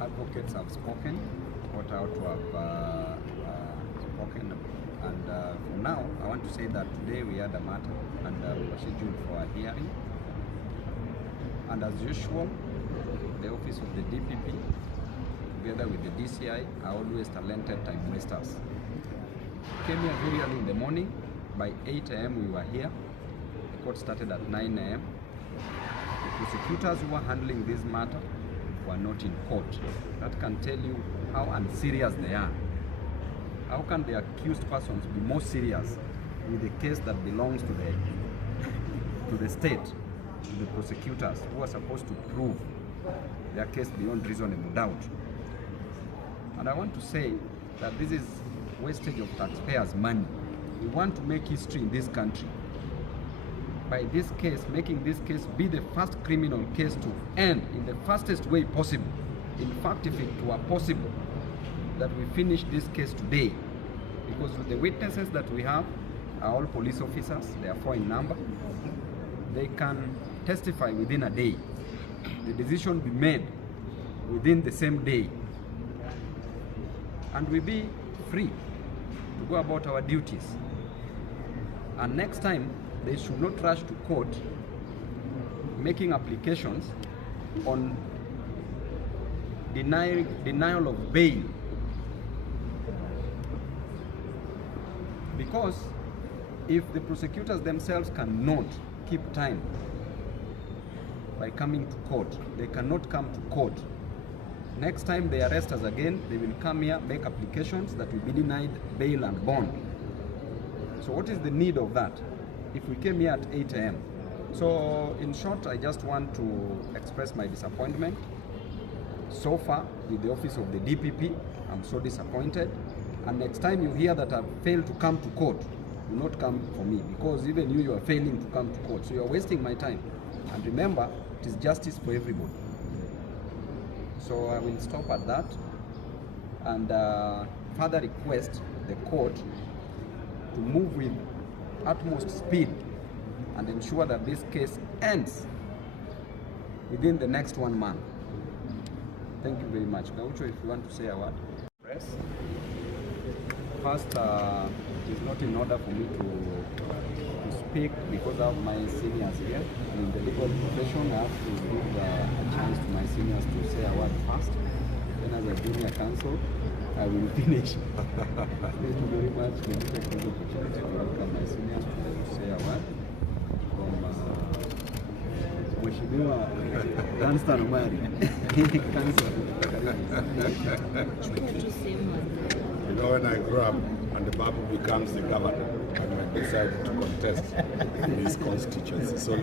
advocates have spoken, what out to have spoken, and for now, I want to say that today we had a matter and we were scheduled for a hearing. And as usual, the office of the DPP, together with the DCI, are always talented time wasters. Came here very early in the morning. By 8 a.m. we were here. The court started at 9 a.m. The prosecutors who were handling this matter were not in court. That can tell you how unserious they are. How can the accused persons be more serious with a case that belongs to the state, to the prosecutors who are supposed to prove their case beyond reasonable doubt? And I want to say that this is wastage of taxpayers' money. We want to make history in this country by this case, making this case be the first criminal case to end in the fastest way possible. In fact, if it were possible that we finish this case today, because the witnesses that we have are all police officers, they are 4 in number, they can testify within a day. The decision be made within the same day, and we be free to go about our duties. And next time, they should not rush to court making applications on denial of bail, because if the prosecutors themselves cannot keep time by coming to court, they cannot come to court. Next time they arrest us again, they will come here, make applications that will be denied bail and bond. So what is the need of that if we came here at 8 a.m.? So in short, I just want to express my disappointment so far with the office of the DPP. I'm so disappointed. And next time you hear that I've failed to come to court, do not come for me, because even you are failing to come to court. So you're wasting my time. And remember, it is justice for everybody. So I will stop at that and further request the court to move with utmost speed and ensure that this case ends within the next 1 month. Thank you very much. Gaucho, if you want to say a word. Press. First, it is not in order for me to speak because of my seniors here. In the legal profession, I have to give a chance to my seniors to say a word first. Then as a junior counsel, I will finish. Thank you very much. Let me take the opportunity to welcome my seniors to say a word. From Mheshimiwa Danstan Omari, counsel. You know, when I grew up and the Babu becomes the governor, I decided to contest in his constituency. So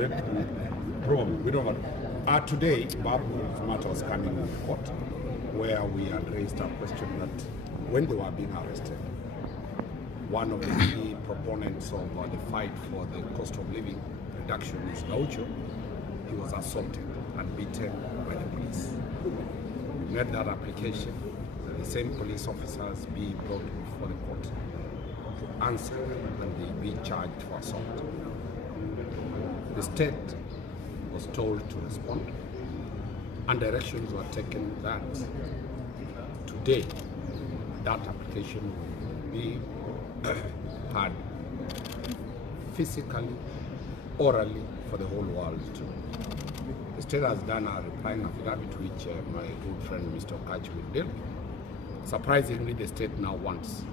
probably we don't want. Today, Babu's matter was coming in court, where we had raised a question that when they were being arrested, one of the key proponents of the fight for the cost of living reduction is Gaucho. He was assaulted and beaten by the police. We made that application that the same police officers be brought before the court to answer and they be charged for assault. The state was told to respond, and directions were taken that today that application will be heard physically, orally, for the whole world too. The state has done a replying affidavit which my good friend Mr. Gaucho will deal. Surprisingly, the state now wants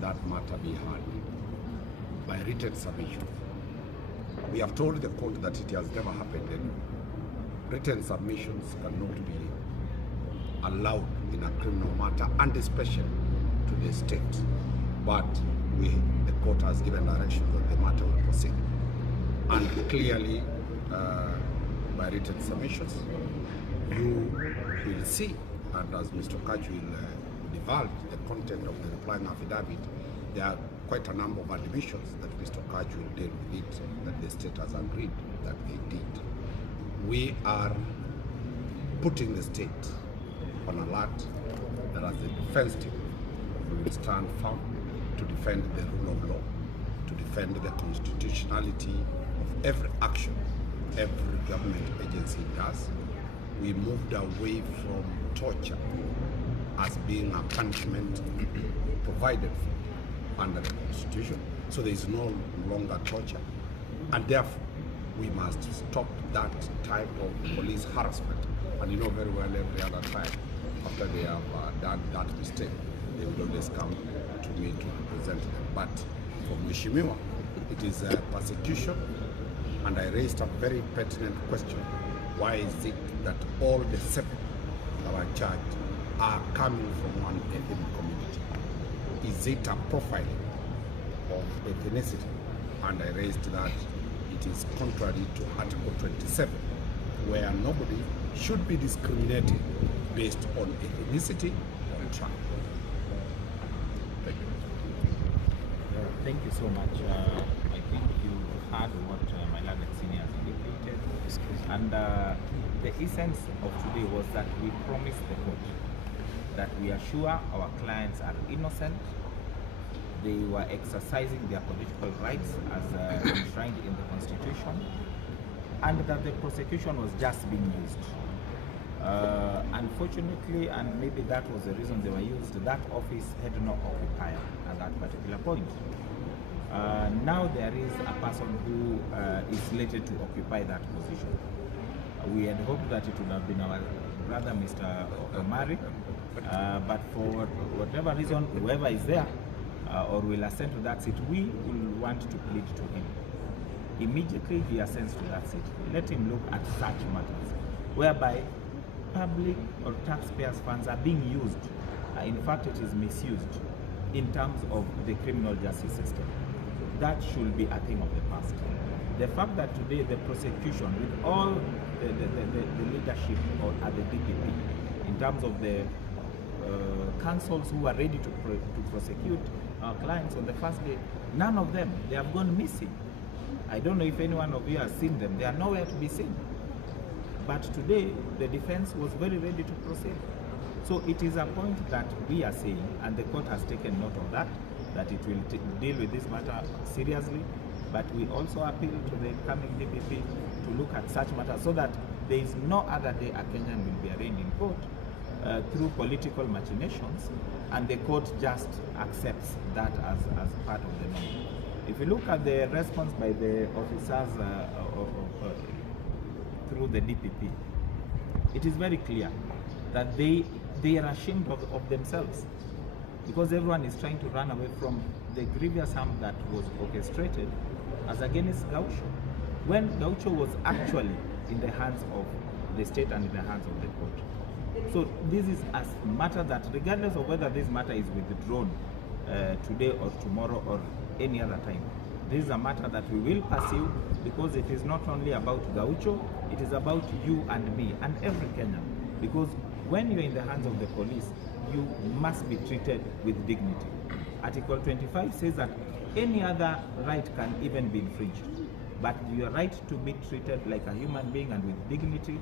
that matter be heard by written submission. We have told the court that it has never happened and written submissions cannot be allowed in a criminal matter, and especially to the state. But the court has given direction that the matter will proceed. And clearly, by written submissions, you will see, and as Mr. Gaucho will divulge the content of the replying affidavit, there are quite a number of admissions that Mr. Gaucho will deal with it, that the state has agreed that they did. We are putting the state on alert that as the defense team, we will stand firm to defend the rule of law, to defend the constitutionality of every action every government agency does, we moved away from torture as being a punishment provided for under the Constitution. So there is no longer torture, and therefore we must stop that type of police harassment. And you know very well, every other time after they have done that mistake, they will always come to me to represent them. But for Mheshimiwa, it is a persecution, and I raised a very pertinent question. Why is it that all the 7 that are charged are coming from one ethnic community? Is it a profiling of ethnicity? And I raised that it is contrary to Article 27, where nobody should be discriminated based on ethnicity or tribe. Thank you. Thank you so much. I think you heard what my learned senior has indicated. And the essence of today was that we promised the court that we assure our clients are innocent, they were exercising their political rights as enshrined in the Constitution, and that the prosecution was just being used. Unfortunately, and maybe that was the reason they were used, that office had no occupier at that particular point. Now there is a person who is slated to occupy that position. We had hoped that it would have been our brother, Mr. Omari, but for whatever reason, whoever is there or will ascend to that seat, we will want to plead to him. Immediately he ascends to that seat, let him look at such matters, whereby public or taxpayers' funds are being used. In fact, it is misused in terms of the criminal justice system. That should be a thing of the past. The fact that today the prosecution, with all the leadership at the DPP, in terms of the counsels who are ready to prosecute our clients on the first day, none of them, they have gone missing. I don't know if any one of you has seen them. They are nowhere to be seen. But today, the defense was very ready to proceed. So it is a point that we are saying, and the court has taken note of that it will deal with this matter seriously. But we also appeal to the coming DPP to look at such matters so that there is no other day a Kenyan will be arraigned in court through political machinations, and the court just accepts that as part of the norm. If you look at the response by the officers through the DPP, it is very clear that they are ashamed of themselves, because everyone is trying to run away from the grievous harm that was orchestrated as against Gaucho, when Gaucho was actually in the hands of the state and in the hands of the court. So this is a matter that, regardless of whether this matter is withdrawn today or tomorrow or any other time, this is a matter that we will pursue, because it is not only about Gaucho, it is about you and me and every Kenyan. Because when you're in the hands of the police, you must be treated with dignity. Article 25 says that any other right can even be infringed, but your right to be treated like a human being and with dignity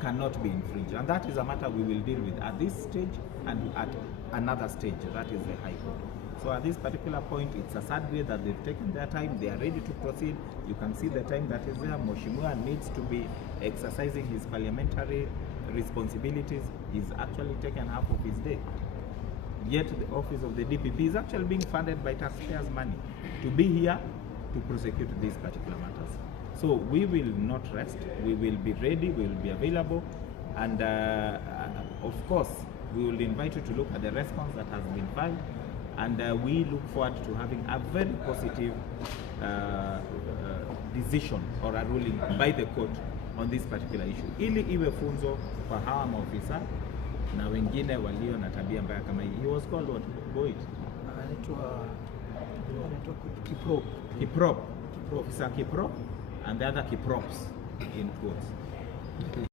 cannot be infringed. And that is a matter we will deal with at this stage and at another stage, that is the High Court. So at this particular point, it's a sad way that they've taken their time. They are ready to proceed. You can see the time that is there. Mheshimiwa needs to be exercising his parliamentary responsibilities. He's actually taken half of his day. Yet the office of the DPP is actually being funded by taxpayers' money to be here to prosecute these particular matters. So we will not rest. We will be ready. We will be available. And of course, we will invite you to look at the response that has been filed. And we look forward to having a very positive decision or a ruling by the court on this particular issue, ili iwe funzo kwa hawa maofisa na wengine walio na tabia mbaya kama hii. He was called what? Boyd? Anaitwa Kiprop. Officer Kiprop and the other Kiprops in quotes.